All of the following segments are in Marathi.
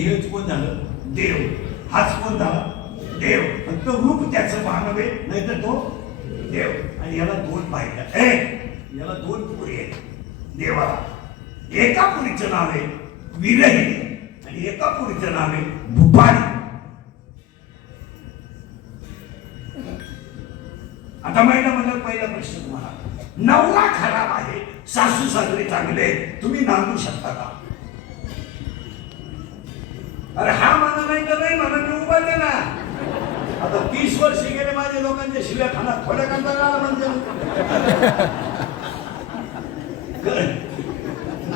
हेच कोण झालं? देव. हाच कोण झाला? देव. फक्त रूप त्याचं मानवे नाही तर तो देव. आणि याला दोन पाहिजे ए याला दोन पुरी आहेत. देवाला एका पुरीचं नाव आहे विरही आणि एका पुरीचं नाव आहे भुपाळी आता महिला म्हणजे पहिला प्रश्न तुम्हाला. नवरा खराब आहे सासू सासरे चांगले आहेत. तुम्ही नांदू शकता का? अरे हा म्हणा नाही तर नाही म्हणा मी उभा दे ना. आता तीस वर्ष गेले माझ्या लोकांच्या शिव्या खाना थोड्या कांदा आला म्हणजे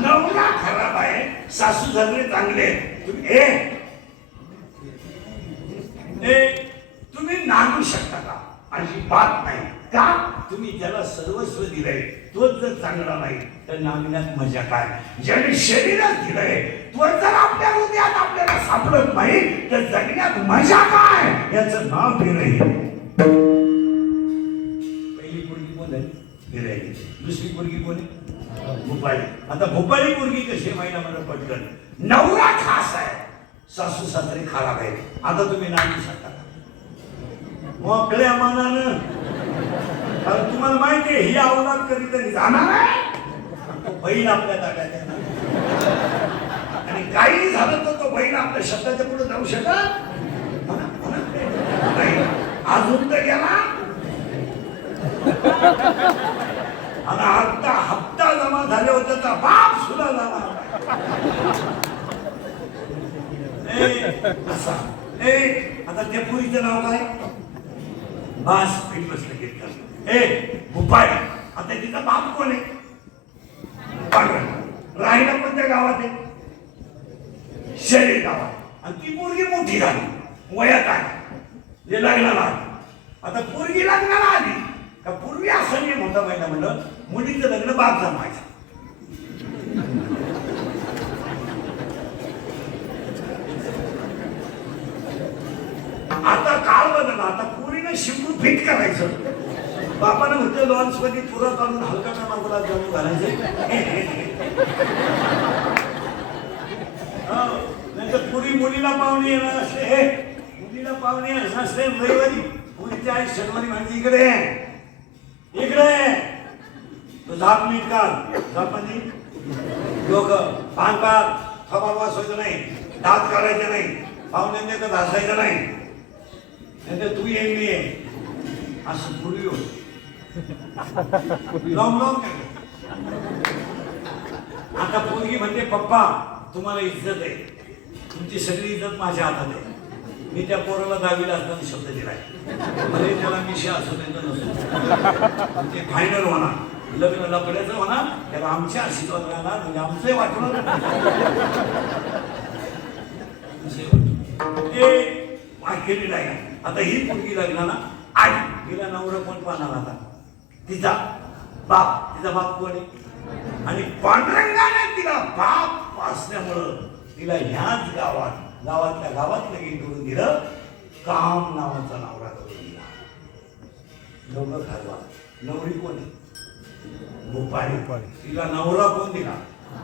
नवरा खराब आहे सासू झाले चांगले. तुम्ही ए ए, तुम्ही नांदू शकता का? अशी बात नाही. का? तुम्ही ज्याला सर्वस्व दिलंय तोच जर चांगला नाही तर नांदण्यात मजा काय? ज्याने शरीरात दिलंय तो जर आपल्या हृदयात आपल्याला सापडत नाही तर जगण्यात मजा काय? याचं नाव विरही पहिली पोरगी कोण आहे? विरही दुसरी पोरगी कोण आहे? भोपाळी. आता भोपाळी पोरगी कशी महिना मला पटकन? नवरा खास आहे. सासू सासरे खराब आहे आता तुम्ही नाही शकता मोकळ्या मनानं कारण तुम्हाला माहिती आहे ही कधी कधीतरी जाणार आहे. तो बहीण आपल्या ताब्यात आहे. आणि काही झालं तर तो बहीण आपल्या शब्दाच्या पुढे जाऊ शकत अजून तर गेला. आणि आता हप्ता जमा झाल्या होत्या तर बाप सुद्धा झाला ए, असा. ए आता त्या पुरीचं नाव काय? बास पीठ बसलं कीर्तन ए भुपाळी आता तिचा बाप कोण आहे? राहिला कोणत्या गावात आहे? शरीर गावात आणि ती मुलगी मोठी झाली. वयात आहे जे लग्नाला आली. आता पोरगी लग्नाला आली. का पूर्वी असं नियम होता महिना म्हणलं मुलीचं लग्न बाप जमायचं आता काळ बदलला. आता पुरीनं शिंपू फिट करायचं. बापानं लॉन्च मध्ये पुरा काढून हलका काना गुलाबजामुन घालायचे. हो, नाही तर पुरी मुलीला पाहुणे येणार असते हे मुलीला पाहुणे येणार असते रविवारी. मुलीची आई शनिवारी म्हणजे इकडे इकडे ये. तो झाप मीठ काढ झाप म्हणजे लोक पान पान थबा वाचवायचं नाही. दात काढायचं नाही. पाहुण्यांनी तर घासायचं नाही. नाही तर तू ये मी असं पूर्वी होती. आता पोरगी म्हणते पप्पा तुम्हाला इज्जत आहे. तुमची सगळी इज्जत माझ्या हातात आहे. मी त्या पोराला दहावीला असताना शब्द दिलाय म्हणजे त्याला मिशी असू दे नसतो. ते फायनल होणार. लग्न लपड्याचं होणार. त्याला आमच्या आशीर्वाद राहणार म्हणजे आमचंही वाटणार ते वाक्यली आहे आता ही मुलगी लग्नाला आली. तिला नवरं पण पाहणार आता? तिचा बाप तिचा बाप कोण आहे? आणि पांडुरंगाने तिला बाप असल्यामुळं तिला ह्याच गावात गावातल्या गावात लगीन करून दिलं. काम नावाचा नवरा करून दिला दोघं खारवा. नवरी कोण आहे? भोपाळी तिला नवरा कोण दिला?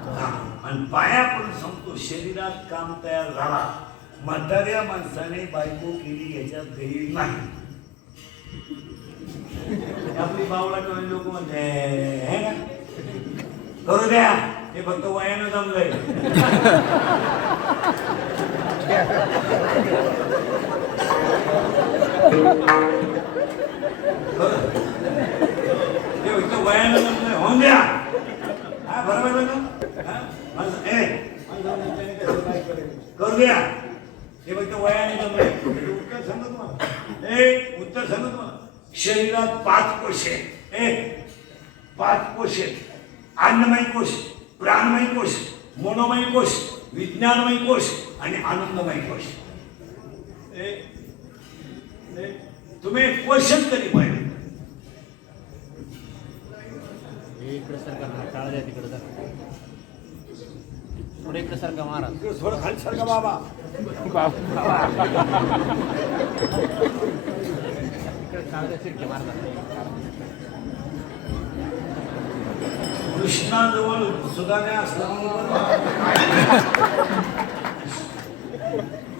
काम. आणि पाया पण सांगतो शरीरात काम तयार झाला. म्हाताऱ्या माणसाने बायको केली याच्यात गैर नाही. आपली बावळा करून लोक म्हणते हे ना करू द्या हे फक्त वयानं जमलंय. ते फक्त वयानं जमलंय होऊन द्या. हा बरोबर ना? करू द्या हे फक्त वयाने जमलंय. उत्तर सांगत मला ए उत्तर सांगत मला शरीरात पाच कोश आहेत. पाच कोश आहेत. अन्नमय कोश प्राणमय कोश मनोमय कोश विज्ञानमय कोश आणि आनंदमय कोश. तुम्ही क्वेश्चन कधी पाहिजे पुढे इकडे महाराज थोडं खाली सारखा बाबा इकडे टाळा द्या शिरके मारतात कृष्णाजवळ सुधाने असल्यामुळे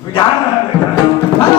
तुझ्या